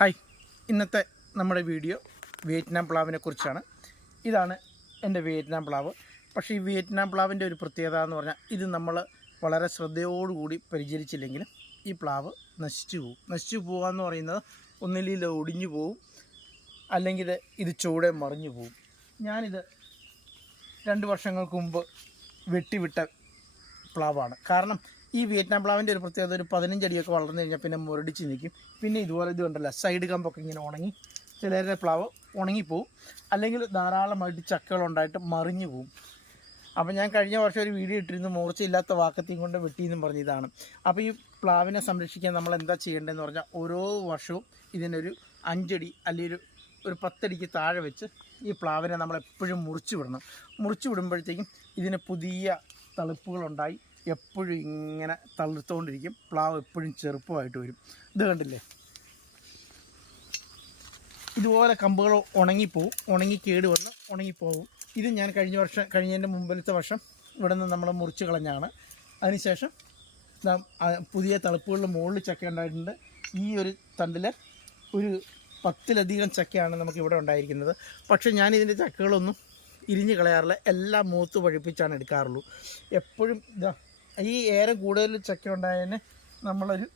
Hi. ഇന്നത്തെ നമ്മുടെ video Vietnam പ്ലാവിനെ കുറിച്ചാണ്. ഇതാണ് എന്റെ വിയറ്റ്നാം പ്ലാവ്. പക്ഷേ ഈ വിയറ്റ്നാം പ്ലാവിന്റെ ഒരു പ്രത്യേകത എന്ന് പറഞ്ഞാൽ ഇത് നമ്മൾ വളരെ ശ്രദ്ധയോടുകൂടി പരിചരിച്ചില്ലെങ്കിൽ ഈ പ്ലാവ് നശിച്ചു പോകും. നശിച്ചു പോകുക എന്ന് പറയുന്നത് ഒന്നിലിൽ ഒടിഞ്ഞു പോവും അല്ലെങ്കിൽ ഇത് ചൂടെ മറിഞ്ഞു പോവും ഞാനിത് രണ്ട് വർഷങ്ങൾക്ക് മുമ്പ് വെട്ടിവിട്ട പ്ലാവാണ്. കാരണം ഈ വിയറ്റ്നാം പ്ലാവിന്റെ ഒരു പ്രത്യേകത ഒരു പതിനഞ്ച് അടിയൊക്കെ വളർന്നു കഴിഞ്ഞാൽ പിന്നെ മുരടിച്ച് നിൽക്കും പിന്നെ ഇതുപോലെ ഇത് കണ്ടല്ല സൈഡ് കമ്പൊക്കെ ഇങ്ങനെ ഉണങ്ങി ചിലരുടെ പ്ലാവ് ഉണങ്ങിപ്പോവും. അല്ലെങ്കിൽ ധാരാളമായിട്ട് ചക്കകളുണ്ടായിട്ട് മറിഞ്ഞു പോവും. അപ്പോൾ ഞാൻ കഴിഞ്ഞ വർഷം ഒരു വീഡിയോ ഇട്ടിരുന്നു മൂർച്ചയില്ലാത്ത വാക്കത്തെയും കൊണ്ട് വെട്ടിയെന്നും പറഞ്ഞ ഇതാണ്. അപ്പോൾ ഈ പ്ലാവിനെ സംരക്ഷിക്കാൻ നമ്മൾ എന്താ ചെയ്യേണ്ടതെന്ന് പറഞ്ഞാൽ ഓരോ വർഷവും ഇതിനൊരു അഞ്ചടി അല്ലെങ്കിൽ ഒരു ഒരു പത്തടിക്ക് താഴെ വെച്ച് ഈ പ്ലാവിനെ നമ്മൾ എപ്പോഴും മുറിച്ച് വിടണം. മുറിച്ചു വിടുമ്പോഴത്തേക്കും ഇതിന് പുതിയ തളിപ്പുകളുണ്ടായി. എപ്പോഴും ഇങ്ങനെ തളിർത്തുകൊണ്ടിരിക്കും. പ്ലാവ് എപ്പോഴും ചെറുപ്പമായിട്ട് വരും. ഇത് കണ്ടില്ലേ? ഇതുപോലെ കമ്പുകൾ ഉണങ്ങിപ്പോവും. ഉണങ്ങി കേട് വന്ന് ഉണങ്ങിപ്പോവും. ഇത് ഞാൻ കഴിഞ്ഞ വർഷം കഴിഞ്ഞതിന്റെ മുമ്പിലത്തെ വർഷം ഇവിടെ നിന്ന് നമ്മൾ മുറിച്ച് കളഞ്ഞാണ്. അതിനുശേഷം പുതിയ തളിപ്പുകളുടെ മുകളിൽ ചക്ക ഉണ്ടായിട്ടുണ്ട്. ഈ ഒരു തണ്ടിൽ ഒരു പത്തിലധികം ചക്കയാണ് നമുക്ക് ഇവിടെ ഉണ്ടായിരിക്കുന്നത്. പക്ഷേ ഞാൻ ഇതിന്റെ ചക്കകളൊന്നും ഇരിഞ്ഞ് കളയാറില്ല. എല്ലാം മൂത്ത് പഴിപ്പിച്ചാണ് എടുക്കാറുള്ളൂ. എപ്പോഴും ഇതാ ഈ ഏറെ കൂടുതൽ ചക്ക ഉണ്ടായതിന് നമ്മളൊരു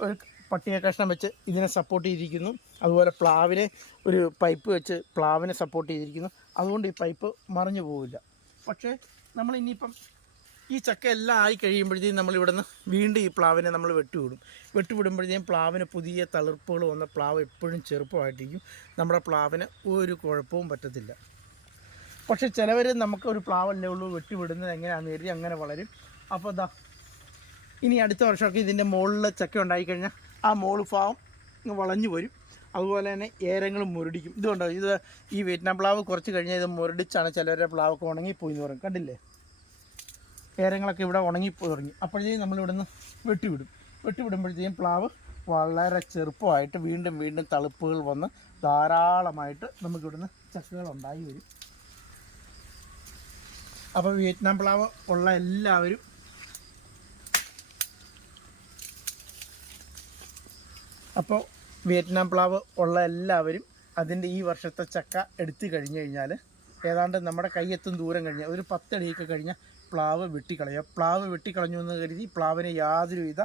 ഒരു പട്ടിക കഷ്ണം വെച്ച് ഇതിനെ സപ്പോർട്ട് ചെയ്തിരിക്കുന്നു. അതുപോലെ പ്ലാവിനെ ഒരു പൈപ്പ് വെച്ച് പ്ലാവിനെ സപ്പോർട്ട് ചെയ്തിരിക്കുന്നു. അതുകൊണ്ട് ഈ പൈപ്പ് മറിഞ്ഞു പോവില്ല. പക്ഷേ നമ്മൾ ഇനിയിപ്പം ഈ ചക്ക എല്ലാം ആയി കഴിയുമ്പോഴത്തേക്കും നമ്മൾ ഇവിടുന്ന് വീണ്ടും ഈ പ്ലാവിനെ നമ്മൾ വെട്ടിവിടും. വെട്ടിവിടുമ്പോഴത്തേക്കും പ്ലാവിന് പുതിയ തളിർപ്പുകൾ വന്ന പ്ലാവ് എപ്പോഴും ചെറുപ്പമായിട്ടിരിക്കും. നമ്മുടെ പ്ലാവിന് ഒരു കുഴപ്പവും പറ്റത്തില്ല. പക്ഷേ ചിലവർ നമുക്ക് ഒരു പ്ലാവല്ലേ ഉള്ളൂ വെട്ടിവിടുന്നത് എങ്ങനെയാണെന്ന് കരുതി അങ്ങനെ വളരും. അപ്പോൾ ഇതാ ഇനി അടുത്ത വർഷമൊക്കെ ഇതിന്റെ മുകളിൽ ചക്ക ഉണ്ടായിക്കഴിഞ്ഞാൽ ആ മോൾ ഭാഗം വളഞ്ഞു വരും. അതുപോലെ തന്നെ ഏരങ്ങളും മുരടിക്കും. ഇതുകൊണ്ടോ ഇത് ഈ വിയറ്റ്നാം പ്ലാവ് കുറച്ച് കഴിഞ്ഞാൽ ഇത് മുരടിച്ചാണ് ചിലവരുടെ പ്ലാവൊക്കെ ഉണങ്ങിപ്പോയി എന്ന് പറയും. കണ്ടില്ലേ? ഏരങ്ങളൊക്കെ ഇവിടെ ഉണങ്ങിപ്പോയി തുടങ്ങി. അപ്പോഴത്തേക്കും നമ്മളിവിടുന്ന് വെട്ടിവിടും. വെട്ടിവിടുമ്പോഴത്തേക്കും പ്ലാവ് വളരെ ചെറുപ്പമായിട്ട് വീണ്ടും വീണ്ടും തളിപ്പുകൾ വന്ന് ധാരാളമായിട്ട് നമുക്കിവിടുന്ന് ചക്കകൾ ഉണ്ടായി വരും. അപ്പോൾ വിയറ്റ്നാം പ്ലാവ് ഉള്ള എല്ലാവരും അപ്പോൾ വിയറ്റ്നാം പ്ലാവ് ഉള്ള എല്ലാവരും അതിന്റെ ഈ വർഷത്തെ ചക്ക എടുത്തു കഴിഞ്ഞു കഴിഞ്ഞാൽ ഏതാണ്ട് നമ്മുടെ കൈയെത്തും ദൂരം കഴിഞ്ഞാൽ ഒരു പത്തടിയൊക്കെ കഴിഞ്ഞാൽ പ്ലാവ് വെട്ടിക്കളയുക പ്ലാവ് വെട്ടിക്കളഞ്ഞു എന്ന് കരുതി പ്ലാവിന് യാതൊരുവിധ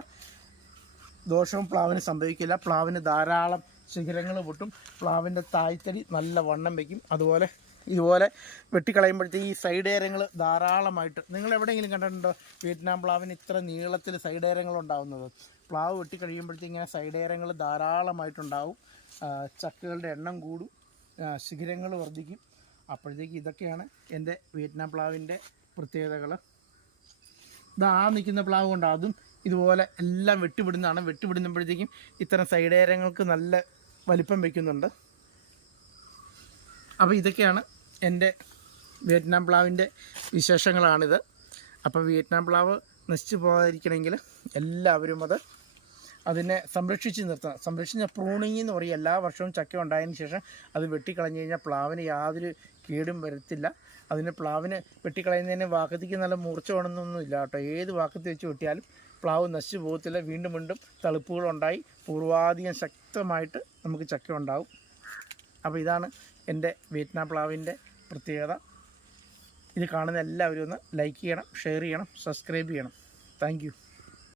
ദോഷവും പ്ലാവിന് സംഭവിക്കില്ല. പ്ലാവിന് ധാരാളം ശിഖരങ്ങൾ പൊട്ടും. പ്ലാവിന്റെ തായ്ത്തടി നല്ല വണ്ണം വയ്ക്കും അതുപോലെ ഇതുപോലെ വെട്ടിക്കളയുമ്പോഴത്തേക്ക് ഈ സൈഡ് ഏരങ്ങൾ ധാരാളമായിട്ട് നിങ്ങൾ എവിടെയെങ്കിലും കണ്ടിട്ടുണ്ടോ വിയറ്റ്നാം പ്ലാവിന് ഇത്ര നീളത്തിൽ സൈഡ് ഏരങ്ങൾ ഉണ്ടാവുന്നത് വെട്ടി വെട്ടിക്കഴിയുമ്പോഴത്തേക്ക് ഇങ്ങനെ സൈഡ് ഏരങ്ങൾ ധാരാളമായിട്ടുണ്ടാവും. ചക്കകളുടെ എണ്ണം കൂടും. ശിഖരങ്ങൾ വർദ്ധിക്കും. അപ്പോഴത്തേക്ക് ഇതൊക്കെയാണ് എന്റെ വിയറ്റ്നാം പ്ലാവിന്റെ പ്രത്യേകതകൾ. ഇത് നിൽക്കുന്ന പ്ലാവ് കൊണ്ട് അതും ഇതുപോലെ എല്ലാം വെട്ടിവിടുന്നതാണ്. വെട്ടിവിടുമ്പോഴത്തേക്കും ഇത്തരം സൈഡ് ഏരങ്ങൾക്ക് നല്ല വലിപ്പം വയ്ക്കുന്നുണ്ട് അപ്പോൾ ഇതൊക്കെയാണ് എന്റെ വിയറ്റ്നാം പ്ലാവിന്റെ വിശേഷങ്ങളാണിത്. അപ്പോൾ വിയറ്റ്നാം പ്ലാവ് നശിച്ചു പോകാതിരിക്കണമെങ്കിൽ എല്ലാവരും അത് അതിനെ സംരക്ഷിച്ച് നിർത്തണം. സംരക്ഷിച്ച പ്രൂണിങ് എന്ന് പറയും. എല്ലാ വർഷവും ചക്ക ഉണ്ടായതിന് ശേഷം അത് വെട്ടിക്കളഞ്ഞു കഴിഞ്ഞാൽ പ്ലാവിന് യാതൊരു കേടും വരത്തില്ല. അതിന് പ്ലാവിന് വെട്ടിക്കളയുന്നതിന് വാക്കത്തിക്ക് നല്ല മൂർച്ച വേണമെന്നൊന്നും ഇല്ല കേട്ടോ. ഏത് വാക്കത്തി വെച്ച് വെട്ടിയാലും പ്ലാവ് നശിച്ചു പോകത്തില്ല. വീണ്ടും വീണ്ടും തളിപ്പുകളുണ്ടായി പൂർവാധികം ശക്തമായിട്ട് നമുക്ക് ചക്ക ഉണ്ടാവും. അപ്പോൾ ഇതാണ് എന്റെ വിയറ്റ്നാം പ്ലാവിന്റെ പ്രത്യേകത. ഇത് കാണുന്ന എല്ലാവരും ഒന്ന് ലൈക്ക് ചെയ്യണം ഷെയർ ചെയ്യണം സബ്സ്ക്രൈബ് ചെയ്യണം. താങ്ക്